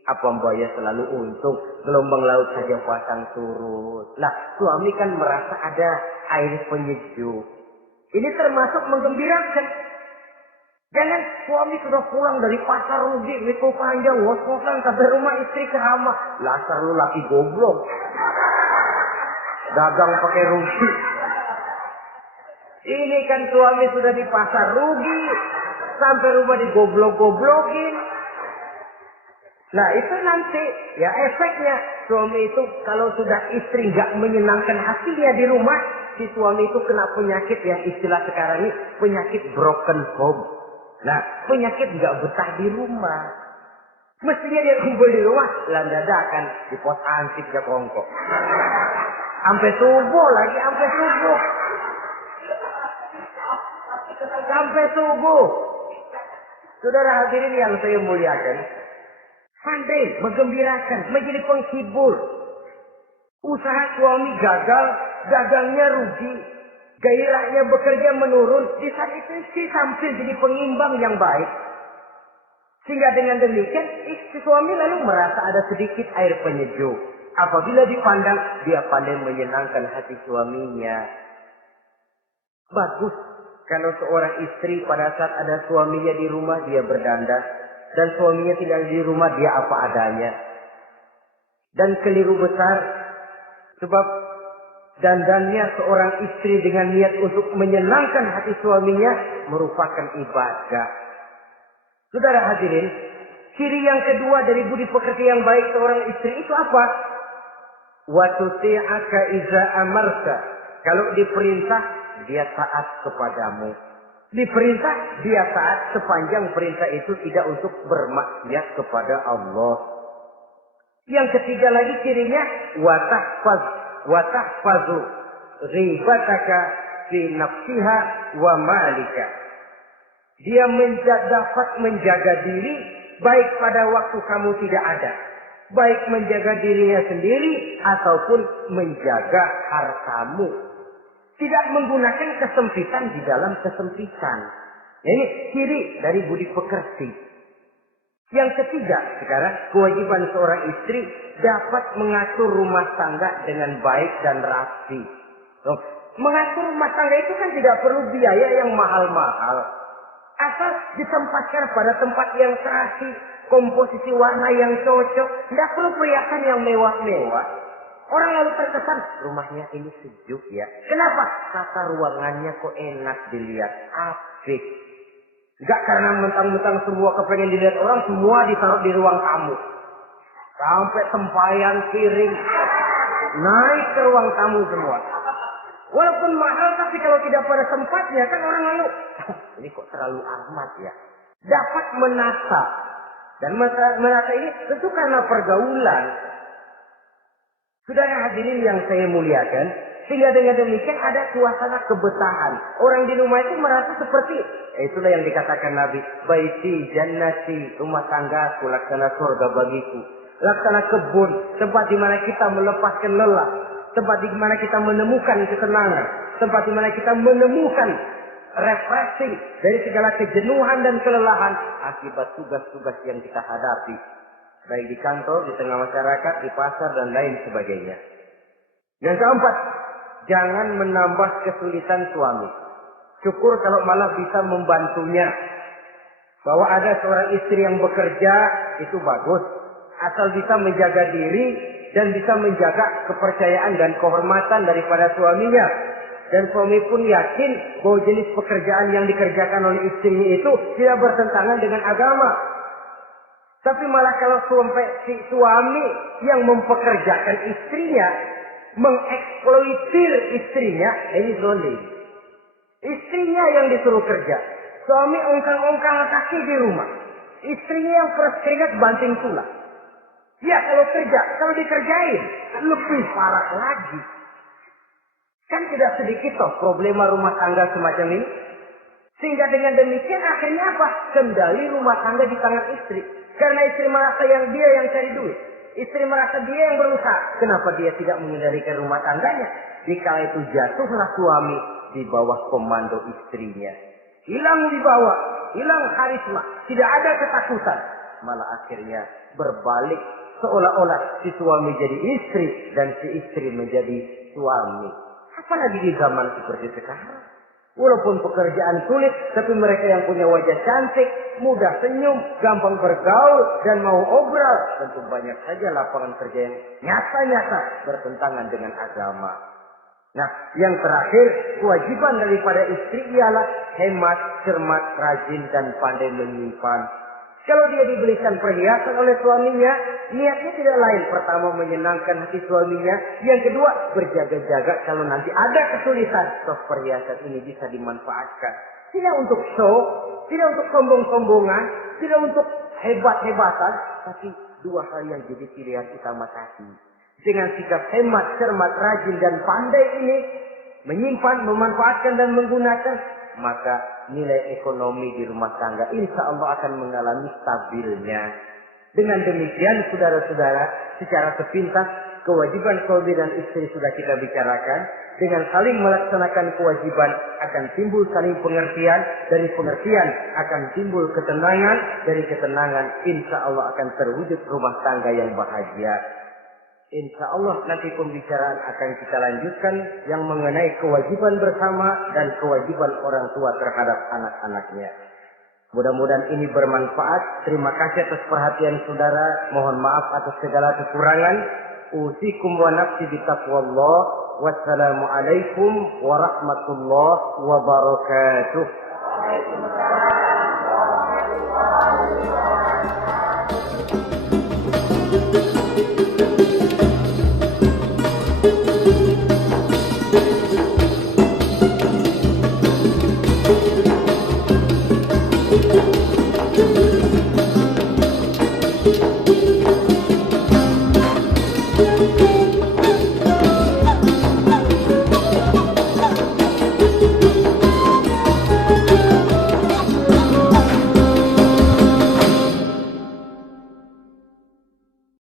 Apa Mbak ya selalu untung, gelombang laut saja pasang surut. Lah, suami kan merasa ada air penyejuk. Ini termasuk menggembirakan. Jangan suami sudah pulang dari pasar rugi, itu panjang, ngos-ngosan sampai rumah istri keramah. Lasar lu laki goblok. Dagang pakai rugi. Ini kan suami sudah di pasar rugi, sampai rumah digoblok-goblokin. Nah itu nanti ya efeknya suami itu kalau sudah istri nggak menyenangkan hatinya di rumah, si suami itu kena penyakit yang istilah sekarang ini penyakit broken home. Nah, penyakit nggak betah di rumah. Mestinya dia kumpul di rumah, lah dadakan di pos ansip ya kongkok. Sampai subuh lagi, sampai subuh. Sampai subuh. Saudara hadirin yang saya muliakan, pandai menggembirakan, menjadi penghibur. Usaha suami gagal, dagangnya rugi, gairahnya bekerja menurun. Di saat itu istri tampil jadi pengimbang yang baik. Sehingga dengan demikian istri suami lalu merasa ada sedikit air penyejuk. Apabila dipandang, dia pandai menyenangkan hati suaminya. Bagus kalau seorang istri pada saat ada suaminya di rumah dia berdandan. Dan suaminya tinggal di rumah dia apa adanya. Dan keliru besar. Sebab dandannya seorang istri dengan niat untuk menyenangkan hati suaminya merupakan ibadah. Saudara hadirin, ciri yang kedua dari budi pekerti yang baik seorang istri itu apa? Wa tuti'aka iza amarta. Kalau diperintah, dia taat kepadamu. Diperintah, dia taat sepanjang perintah itu tidak untuk bermaksiat kepada Allah. Yang ketiga lagi cirinya watahfazu ghibataka fi nafsiha wa malika. Dia dapat menjaga diri baik pada waktu kamu tidak ada, baik menjaga dirinya sendiri ataupun menjaga hartamu. Tidak menggunakan kesempitan di dalam kesempitan. Ini ciri dari budi pekerti. Yang ketiga, sekarang kewajiban seorang istri dapat mengatur rumah tangga dengan baik dan rapi. Mengatur rumah tangga itu kan tidak perlu biaya yang mahal-mahal. Asal ditempatkan pada tempat yang serasi, komposisi warna yang cocok, tidak perlu perhiasan yang mewah-mewah. Orang lalu terkesan, rumahnya ini sejuk ya. Kenapa? Tata ruangannya kok enak dilihat, apik. Enggak karena mentang-mentang semua kepengen dilihat orang, semua ditaruh di ruang tamu. Sampai tempayan piring naik ke ruang tamu semua. Walaupun mahal, tapi kalau tidak pada tempatnya kan orang lalu, ini kok terlalu amat ya. Dapat menata. Dan menata ini tentu karena pergaulan. Saudara hadirin yang saya muliakan, sehingga dengan demikian ada suasana kebetahan. Orang di rumah itu merasa seperti, itulah yang dikatakan Nabi, baiti jannati, rumah tanggaku laksana surga bagiku. Laksana kebun, tempat di mana kita melepaskan lelah, tempat di mana kita menemukan kesenangan, tempat di mana kita menemukan refreshing dari segala kejenuhan dan kelelahan akibat tugas-tugas yang kita hadapi. Baik di kantor, di tengah masyarakat, di pasar, dan lain sebagainya. Yang keempat, jangan menambah kesulitan suami. Syukur kalau malah bisa membantunya. Bahwa ada seorang istri yang bekerja, itu bagus. Asal bisa menjaga diri dan bisa menjaga kepercayaan dan kehormatan daripada suaminya. Dan suami pun yakin bahwa jenis pekerjaan yang dikerjakan oleh istrinya itu tidak bertentangan dengan agama. Tapi malah kalau si suami yang mempekerjakan istrinya, mengeksploitir istrinya, ini zolim. Istrinya yang disuruh kerja. Suami ongkang-ongkang kaki di rumah. Istrinya yang peras keringat banting tulang. Ya kalau kerja, kalau dikerjain, lebih parah lagi. Kan tidak sedikit toh problema rumah tangga semacam ini. Sehingga dengan demikian akhirnya apa? Kendali rumah tangga di tangan istri. Karena istri merasa dia yang cari duit. Istri merasa dia yang berusaha. Kenapa dia tidak mengendalikan rumah tangganya? Dikala itu jatuhlah suami di bawah komando istrinya. Hilang wibawa, hilang karisma, tidak ada ketakutan. Malah akhirnya berbalik seolah-olah si suami jadi istri dan si istri menjadi suami. Apalagi di zaman seperti sekarang. Walaupun pekerjaan sulit, tapi mereka yang punya wajah cantik, mudah senyum, gampang bergaul, dan mau obrol. Tentu banyak saja lapangan kerja yang nyata-nyata bertentangan dengan agama. Nah, yang terakhir, kewajiban daripada istri ialah hemat, cermat, rajin, dan pandai menyimpan. Kalau dia dibelikan perhiasan oleh suaminya, niatnya tidak lain. Pertama, menyenangkan hati suaminya. Yang kedua, berjaga-jaga kalau nanti ada kesulitan, toh perhiasan ini bisa dimanfaatkan. Tidak untuk show, tidak untuk sombong-sombongan, tidak untuk hebat-hebatan, tapi dua hal yang jadi pilihan utama tadi. Dengan sikap hemat, cermat, rajin, dan pandai ini, menyimpan, memanfaatkan, dan menggunakan, maka nilai ekonomi di rumah tangga insya Allah akan mengalami stabilnya. Dengan demikian, saudara-saudara, secara sepintas, kewajiban suami dan istri sudah kita bicarakan. Dengan saling melaksanakan kewajiban akan timbul saling pengertian. Dari pengertian akan timbul ketenangan. Dari ketenangan insya Allah akan terwujud rumah tangga yang bahagia. Insya Allah nanti pembicaraan akan kita lanjutkan yang mengenai kewajiban bersama dan kewajiban orang tua terhadap anak-anaknya. Mudah-mudahan ini bermanfaat. Terima kasih atas perhatian saudara. Mohon maaf atas segala kekurangan. Usikum wa nafsi bitaqwallah. Wassalamualaikum warahmatullahi wabarakatuh.